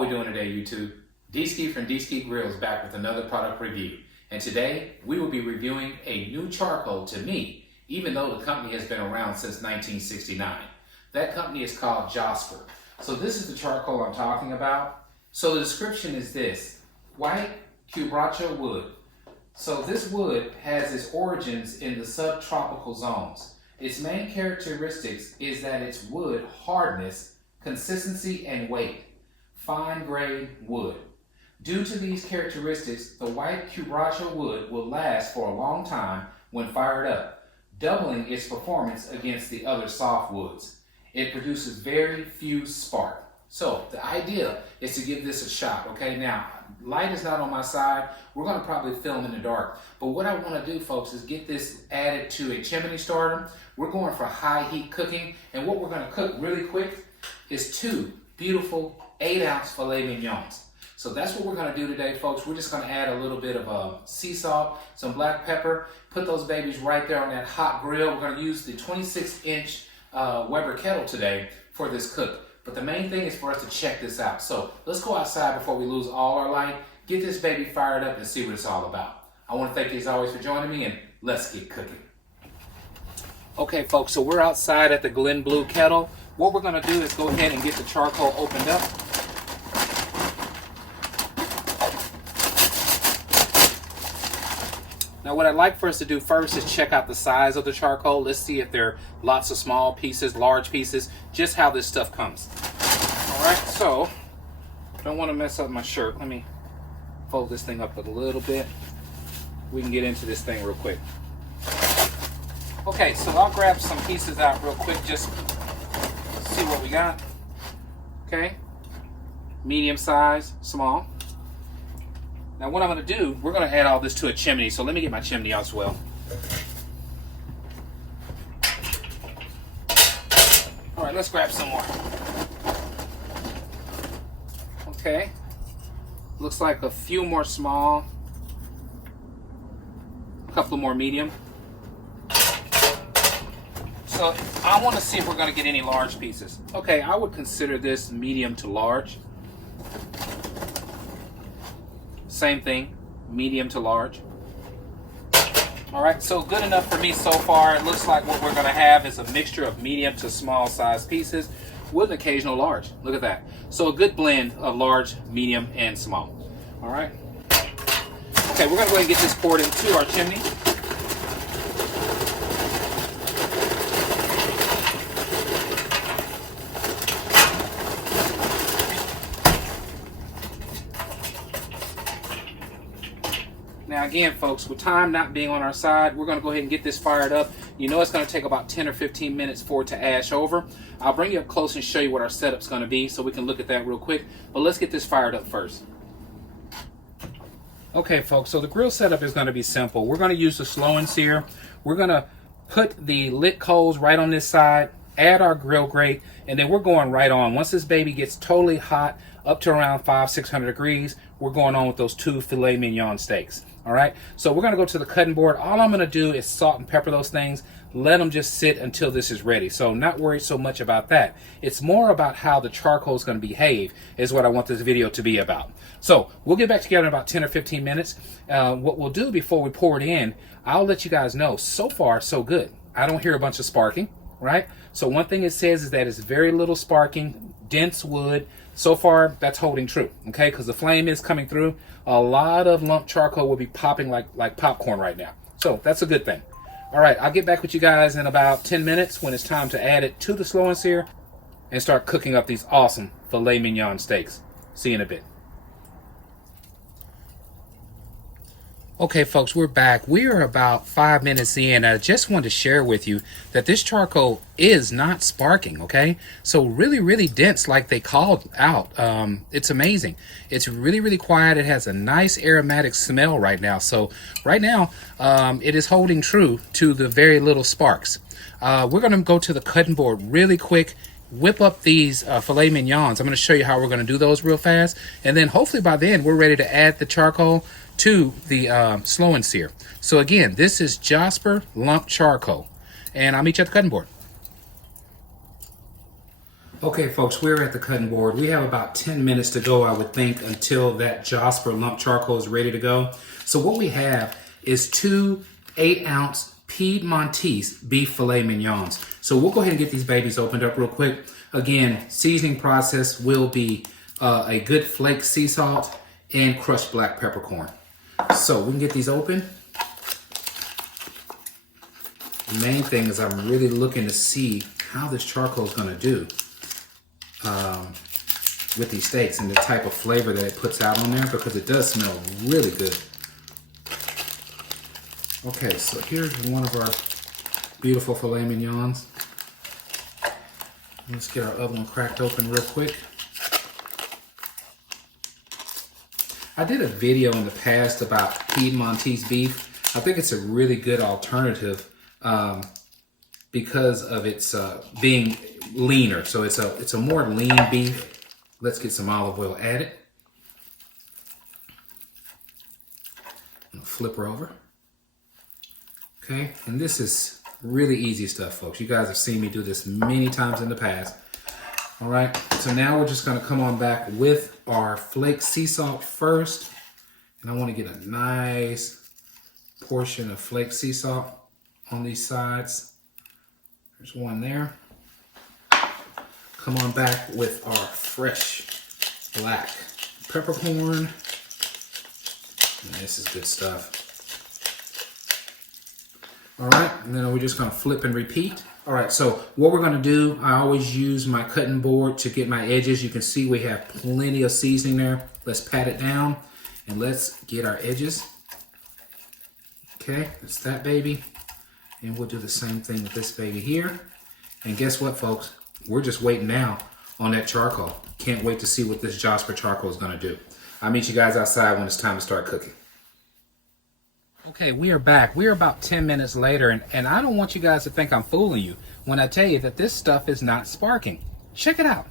How we doing today, YouTube? D-Ski from D-Ski Grillz back with another product review. And today, we will be reviewing a new charcoal to me, even though the company has been around since 1969. That company is called Josper. So this is the charcoal I'm talking about. So the description is this: white quebracho wood. So this wood has its origins in the subtropical zones. Its main characteristics is that its wood hardness, consistency, and weight. Fine grade wood. Due to these characteristics, the white quebracho wood will last for a long time when fired up, doubling its performance against the other soft woods. It produces very few spark. So the idea is to give this a shot, okay? Now, light is not on my side. We're gonna probably film in the dark. But what I wanna do, folks, is get this added to a chimney starter. We're going for high heat cooking. And what we're gonna cook really quick is 2 beautiful 8-ounce filet mignons. So that's what we're gonna do today, folks. We're just gonna add a little bit of sea salt, some black pepper, put those babies right there on that hot grill. We're gonna use the 26-inch Weber kettle today for this cook. But the main thing is for us to check this out. So let's go outside before we lose all our light, get this baby fired up and see what it's all about. I wanna thank you as always for joining me, and let's get cooking. Okay, folks, so we're outside at the Glen Blue kettle. What we're gonna do is go ahead and get the charcoal opened up. Now what I'd like for us to do first is check out the size of the charcoal. Let's see if there are lots of small pieces, large pieces, just how this stuff comes. All right, so don't want to mess up my shirt. Let me fold this thing up a little bit. We can get into this thing real quick. Okay, so I'll grab some pieces out real quick, just see what we got. Okay, medium size, small. Now what I'm gonna do, we're gonna add all this to a chimney, so let me get my chimney out as well. All right, let's grab some more. Okay, looks like a few more small, a couple more medium. So I wanna see if we're gonna get any large pieces. Okay, I would consider this medium to large. Same thing, medium to large. All right, so good enough for me so far. It looks like what we're gonna have is a mixture of medium to small size pieces with an occasional large. Look at that. So a good blend of large, medium, and small. All right. Okay, we're gonna go ahead and get this poured into our chimney. Now again, folks, with time not being on our side, we're gonna go ahead and get this fired up. You know it's gonna take about 10 or 15 minutes for it to ash over. I'll bring you up close and show you what our setup's gonna be so we can look at that real quick. But let's get this fired up first. Okay, folks, so the grill setup is gonna be simple. We're gonna use the slow and sear. We're gonna put the lit coals right on this side, add our grill grate, and then we're going right on. Once this baby gets totally hot, up to around 500-600 degrees, we're going on with those 2 filet mignon steaks. All right, so we're gonna go to the cutting board. All I'm gonna do is salt and pepper those things, let them just sit until this is ready. So not worried so much about that. It's more about how the charcoal is gonna behave is what I want this video to be about. So we'll get back together in about 10 or 15 minutes. What we'll do before we pour it in, I'll let you guys know, so far so good. I don't hear a bunch of sparking, right? So one thing it says is that it's very little sparking, dense wood. So far, that's holding true, okay? Because the flame is coming through. A lot of lump charcoal will be popping like popcorn right now. So that's a good thing. All right, I'll get back with you guys in about 10 minutes when it's time to add it to the slow and sear and start cooking up these awesome filet mignon steaks. See you in a bit. Okay, folks, we're back. We are about 5 minutes in. I just wanted to share with you that this charcoal is not sparking, okay? So really dense like they called out. It's amazing. It's really quiet. It has a nice aromatic smell right now. So right now, it is holding true to the very little sparks. We're gonna go to the cutting board really quick, whip up these filet mignons. I'm gonna show you how we're gonna do those real fast. And then hopefully by then, we're ready to add the charcoal to the slow and sear. So again, this is Josper Lump Charcoal, and I'll meet you at the cutting board. Okay, folks, we're at the cutting board. We have about 10 minutes to go, I would think, until that Josper Lump Charcoal is ready to go. So what we have is 2 8-ounce Piedmontese beef filet mignons. So we'll go ahead and get these babies opened up real quick. Again, seasoning process will be a good flake sea salt and crushed black peppercorn. So we can get these open. The main thing is I'm really looking to see how this charcoal is going to do with these steaks and the type of flavor that it puts out on there, because it does smell really good. Okay, so here's one of our beautiful filet mignons. Let's get our other one cracked open real quick. I did a video in the past about Piedmontese beef. I think it's a really good alternative because of its being leaner. So it's a more lean beef. Let's get some olive oil added. Flip her over. Okay, and this is really easy stuff, folks. You guys have seen me do this many times in the past. All right, so now we're just gonna come on back with our flake sea salt first. And I wanna get a nice portion of flake sea salt on these sides. There's one there. Come on back with our fresh black peppercorn. And this is good stuff. All right, and then we're just gonna flip and repeat. All right, so what we're gonna do, I always use my cutting board to get my edges. You can see we have plenty of seasoning there. Let's pat it down and let's get our edges. Okay, that's that baby. And we'll do the same thing with this baby here. And guess what, folks? We're just waiting now on that charcoal. Can't wait to see what this Josper charcoal is gonna do. I'll meet you guys outside when it's time to start cooking. Okay, we are back. We are about 10 minutes later, and I don't want you guys to think I'm fooling you when I tell you that this stuff is not sparking. Check it out.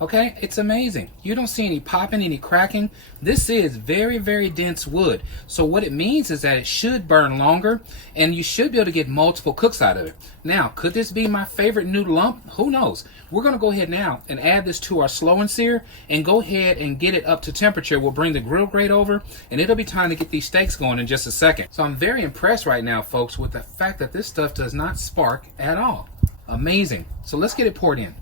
Okay, it's amazing. You don't see any popping, any cracking. This is very, very dense wood. So what it means is that it should burn longer, and you should be able to get multiple cooks out of it. Now, could this be my favorite new lump? Who knows? We're gonna go ahead now and add this to our slow and sear and go ahead and get it up to temperature. We'll bring the grill grate over, and it'll be time to get these steaks going in just a second. So I'm very impressed right now, folks, with the fact that this stuff does not spark at all. Amazing. So let's get it poured in.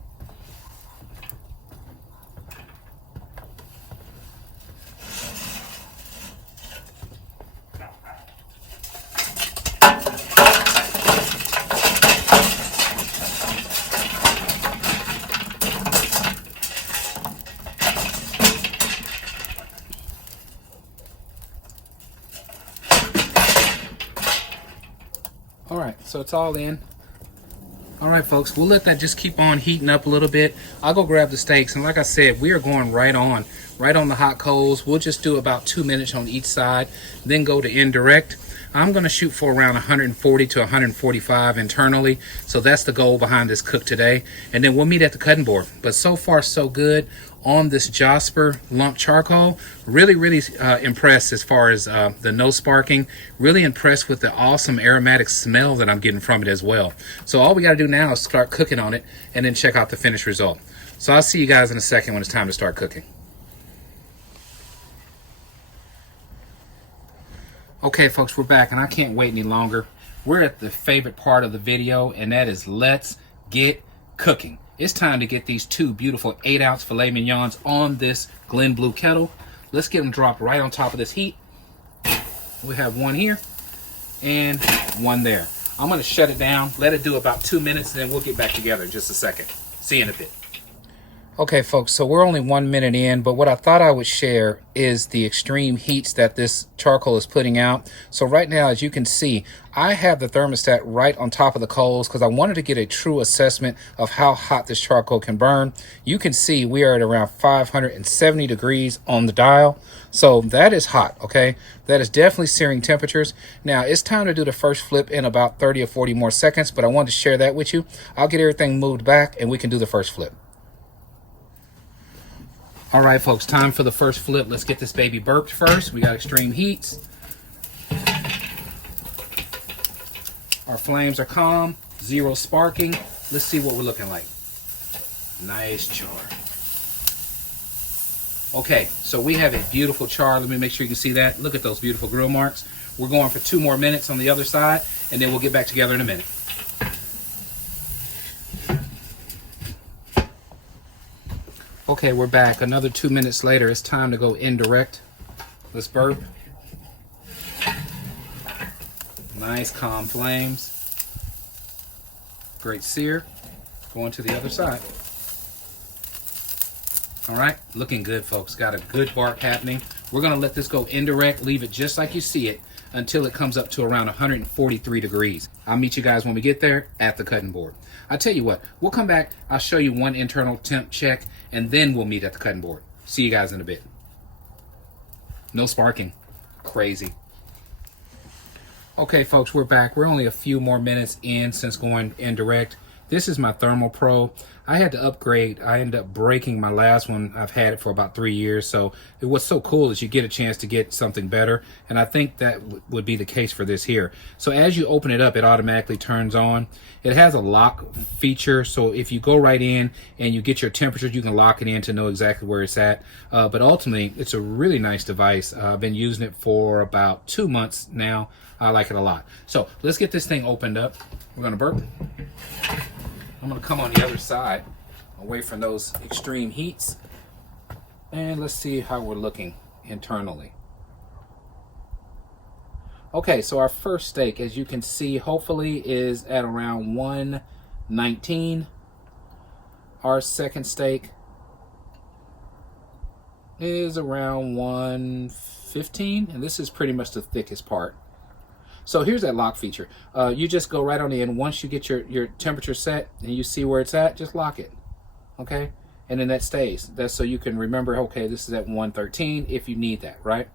All right, so it's all in. All right, folks, we'll let that just keep on heating up a little bit. I'll go grab the steaks, and like I said, we are going right on the hot coals. We'll just do about 2 minutes on each side, then go to indirect. I'm gonna shoot for around 140 to 145 internally, so that's the goal behind this cook today. And then we'll meet at the cutting board. But so far, so good on this Josper Lump Charcoal. Really impressed as far as the no sparking. Really impressed with the awesome aromatic smell that I'm getting from it as well. So all we gotta do now is start cooking on it and then check out the finished result. So I'll see you guys in a second when it's time to start cooking. Okay, folks, we're back, and I can't wait any longer. We're at the favorite part of the video, and that is let's get cooking. It's time to get these 2 beautiful 8-ounce filet mignons on this Glen Blue kettle. Let's get them dropped right on top of this heat. We have one here and one there. I'm gonna shut it down, let it do about 2 minutes, and then we'll get back together in just a second. See you in a bit. Okay, folks, so we're only 1 minute in, but what I thought I would share is the extreme heats that this charcoal is putting out. So right now, as you can see, I have the thermostat right on top of the coals because I wanted to get a true assessment of how hot this charcoal can burn. You can see we are at around 570 degrees on the dial. So that is hot, okay? That is definitely searing temperatures. Now, it's time to do the first flip in about 30 or 40 more seconds, but I wanted to share that with you. I'll get everything moved back and we can do the first flip. All right, folks, time for the first flip. Let's get this baby burped first. We got extreme heats. Our flames are calm, 0 sparking. Let's see what we're looking like. Nice char. Okay, so we have a beautiful char. Let me make sure you can see that. Look at those beautiful grill marks. We're going for 2 more minutes on the other side, and then we'll get back together in a minute. Okay, we're back. Another 2 minutes later. It's time to go indirect. Let's burp. Nice calm flames. Great sear. Going to the other side. All right, looking good, folks. Got a good bark happening. We're gonna let this go indirect, leave it just like you see it until it comes up to around 143 degrees. I'll meet you guys when we get there at the cutting board. I'll tell you what, we'll come back, I'll show you one internal temp check, and then we'll meet at the cutting board. See you guys in a bit. No sparking, crazy. Okay, folks, we're back. We're only a few more minutes in since going indirect. This is my Thermal Pro. I had to upgrade. I ended up breaking my last one. I've had it for about 3 years. So what's so cool is you get a chance to get something better. And I think that would be the case for this here. So as you open it up, it automatically turns on. It has a lock feature. So if you go right in and you get your temperature, you can lock it in to know exactly where it's at. But ultimately, it's a really nice device. I've been using it for about 2 months now. I like it a lot. So let's get this thing opened up. We're gonna burp. I'm gonna come on the other side, away from those extreme heats. And let's see how we're looking internally. Okay, so our first steak, as you can see, hopefully is at around 119. Our second steak is around 115, and this is pretty much the thickest part. So here's that lock feature. You just go right on the end. Once you get your temperature set and you see where it's at, just lock it, okay? And then that stays. That's so you can remember, okay, this is at 113 if you need that, right?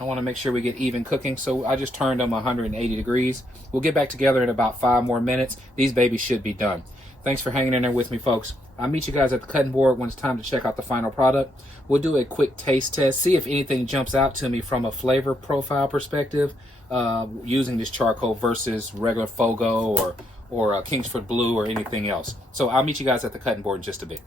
I want to make sure we get even cooking, so I just turned them 180 degrees. We'll get back together in about 5 more minutes. These babies should be done. Thanks for hanging in there with me, folks. I'll meet you guys at the cutting board when it's time to check out the final product. We'll do a quick taste test, see if anything jumps out to me from a flavor profile perspective, using this charcoal versus regular Fogo or Kingsford Blue or anything else. So I'll meet you guys at the cutting board in just a bit.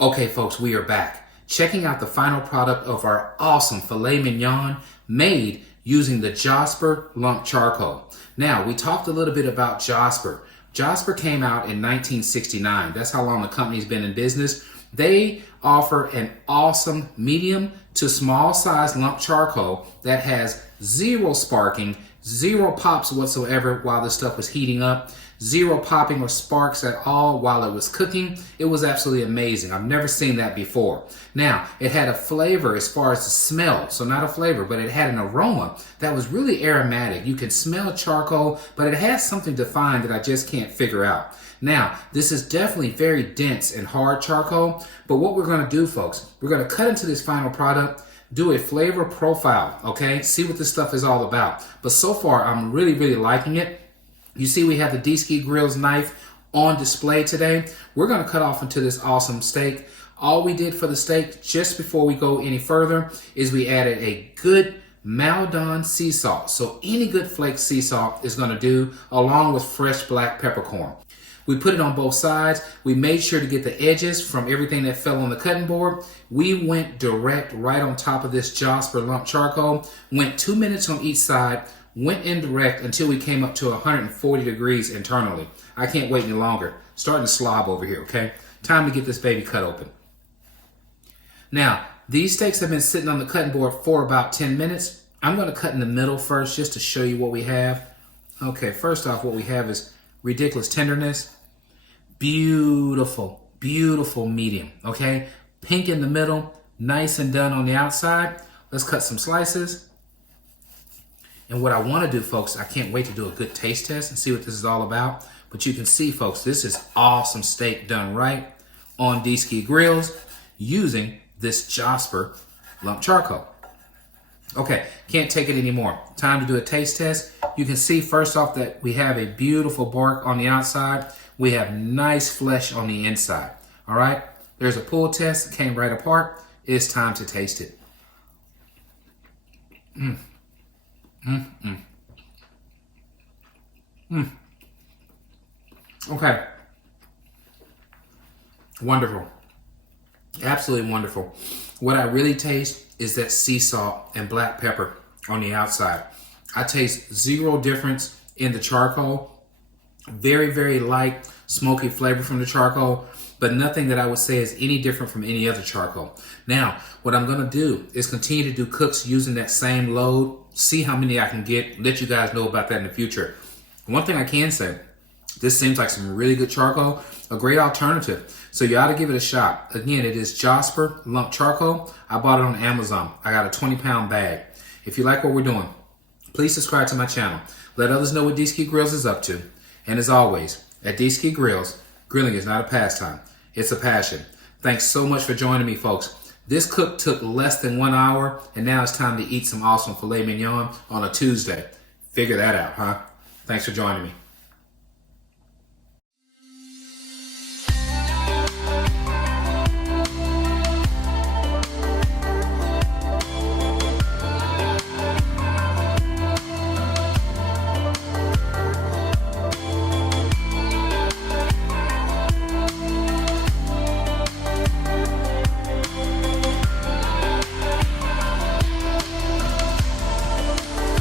Okay, folks, we are back. Checking out the final product of our awesome filet mignon made using the Josper Lump Charcoal. Now, we talked a little bit about Josper. Josper came out in 1969. That's how long the company's been in business. They offer an awesome medium to small size lump charcoal that has 0 sparking, 0 pops whatsoever while the stuff was heating up, 0 popping or sparks at all while it was cooking. It was absolutely amazing. I've never seen that before. Now, it had a flavor as far as the smell, so not a flavor, but it had an aroma that was really aromatic. You can smell charcoal, but it has something defined that I just can't figure out. Now, this is definitely very dense and hard charcoal, but what we're going to do, folks, we're going to cut into this final product, do a flavor profile, okay? See what this stuff is all about. But so far, I'm really, really liking it. You see we have the D-Ski Grillz knife on display today. We're going to cut off into this awesome steak. All we did for the steak, just before we go any further, is we added a good Maldon sea salt. So any good flake sea salt is going to do, along with fresh black peppercorn. We put it on both sides. We made sure to get the edges from everything that fell on the cutting board. We went direct right on top of this Josper Lump Charcoal. Went 2 minutes on each side. Went indirect until we came up to 140 degrees internally. I can't wait any longer. Starting to slob over here, okay? Time to get this baby cut open. Now, these steaks have been sitting on the cutting board for about 10 minutes. I'm going to cut in the middle first just to show you what we have. Okay, first off, what we have is ridiculous tenderness. Beautiful, beautiful medium, okay? Pink in the middle, nice and done on the outside. Let's cut some slices. And what I want to do, folks, I can't wait to do a good taste test and see what this is all about. But you can see, folks, this is awesome steak done right on D-Ski Grillz using this Josper Lump Charcoal. Okay, can't take it anymore. Time to do a taste test. You can see first off that we have a beautiful bark on the outside. We have nice flesh on the inside. All right, there's a pull test. It came right apart. It's time to taste it. Okay. Wonderful. Absolutely wonderful. What I really taste is that sea salt and black pepper on the outside. I taste zero difference in the charcoal. Very, very light, smoky flavor from the charcoal, but nothing that I would say is any different from any other charcoal. Now, what I'm going to do is continue to do cooks using that same load, see how many I can get, let you guys know about that in the future. One thing I can say, this seems like some really good charcoal, a great alternative. So you ought to give it a shot. Again, it is Josper Lump Charcoal. I bought it on Amazon. I got a 20-pound bag. If you like what we're doing, please subscribe to my channel. Let others know what D-Ski Grillz is up to. And as always, at D-Ski Grillz, grilling is not a pastime. It's a passion. Thanks so much for joining me, folks. This cook took less than 1 hour, and now it's time to eat some awesome filet mignon on a Tuesday. Figure that out, huh? Thanks for joining me.